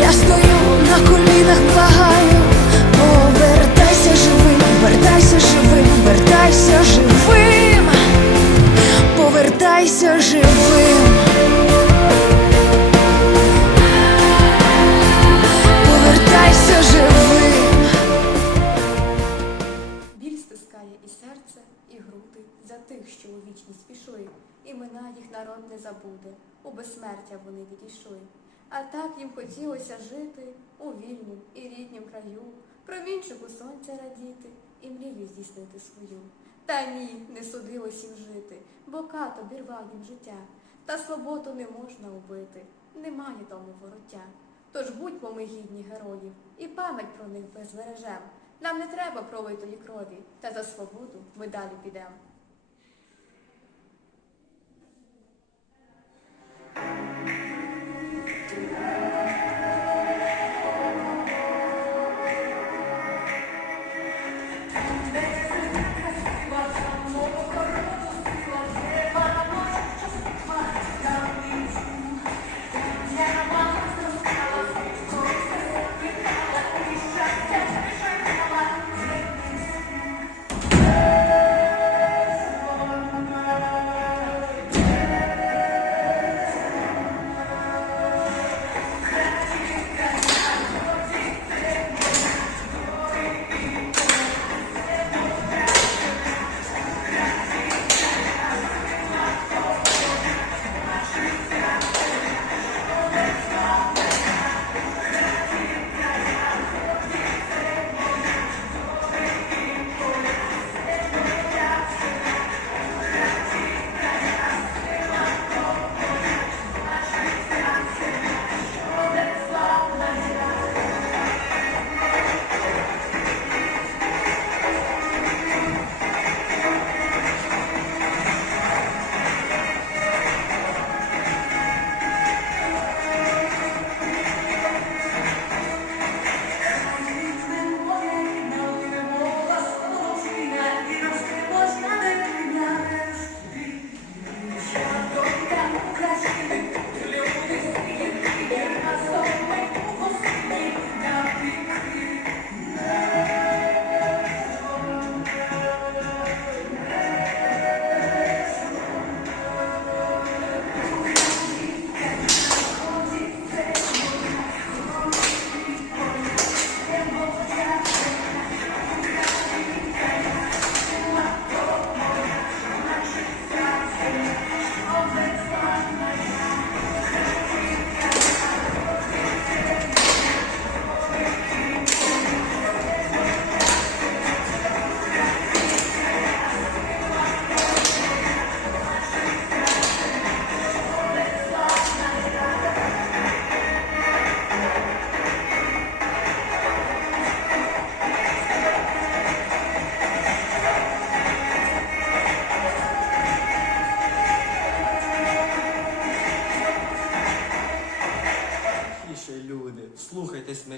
Я стою на колінах, благаю, повертайся живим, вертайся живим, вертайся живим, повертайся живим. Повертайся живим. Біль стискає і серце, і груди за тих, що у вічність пішли. Імена їх народ не забуде, у безсмертя вони відійшли. А так їм хотілося жити у вільнім і ріднім краю, промінчику сонця радіти і мрію здійснити свою. Та ні, не судилось їм жити, бо кат обірвав їм життя. Та свободу не можна убити, немає тому вороття. Тож будьмо ми гідні героїв, і пам'ять про них безбережем. Нам не треба пролитої крові, та за свободу ми далі підемо.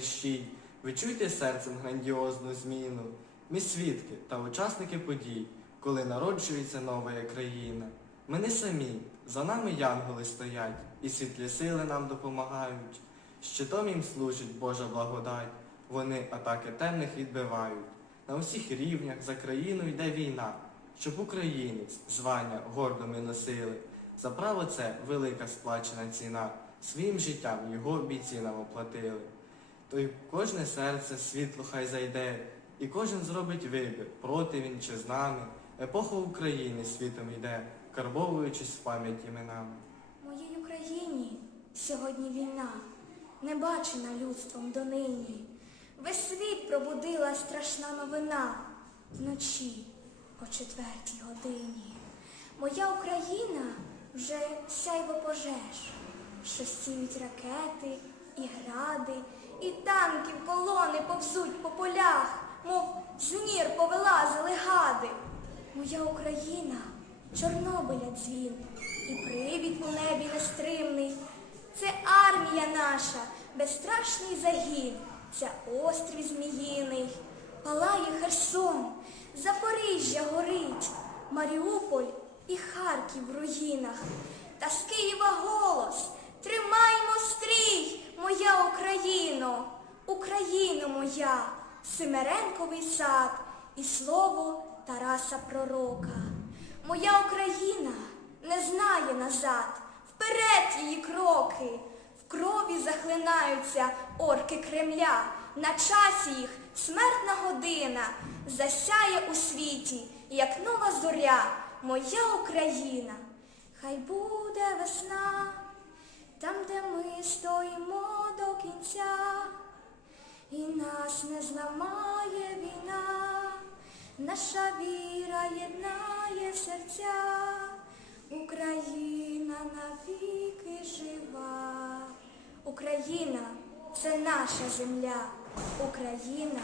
Мерщій, ви чуєте серцем грандіозну зміну. Ми свідки та учасники подій, коли народжується нова країна. Ми не самі, за нами янголи стоять, і світлі сили нам допомагають. Щитом їм служить Божа благодать, вони атаки темних відбивають. На усіх рівнях за країну йде війна, щоб українець звання гордо ми носили. За право це велика сплачена ціна, своїм життям його бійці нам оплатили. То й кожне серце світло хай зайде, і кожен зробить вибір, проти він чи з нами. Епоха України світом йде, карбовуючись в пам'ять іменами. Моїй Україні сьогодні війна, не бачена людством донині. Весь світ пробудила страшна новина вночі о четвертій годині. Моя Україна вже сяйво пожеж, що сіють ракети і гради, і танків колони повзуть по полях, мов з нір повилазили гади. Моя Україна Чорнобиля дзвін, і привід у небі нестримний. Це армія наша, безстрашний загін, це острів Зміїний. Палає Херсон, Запоріжжя горить, Маріуполь і Харків в руїнах. Та з Києва голос, тримаймо стрій, моя Україно, Україно моя, Семеренковий сад і слово Тараса Пророка. Моя Україна не знає назад, вперед її кроки, в крові захлинаються орки Кремля, на часі їх смертна година засяє у світі, як нова зоря, моя Україна. Хай буде весна, там, де ми стоїмо до кінця, і нас не зламає війна, наша віра єднає серця, Україна навіки жива. Україна це наша земля, Україна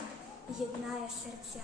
єднає серця.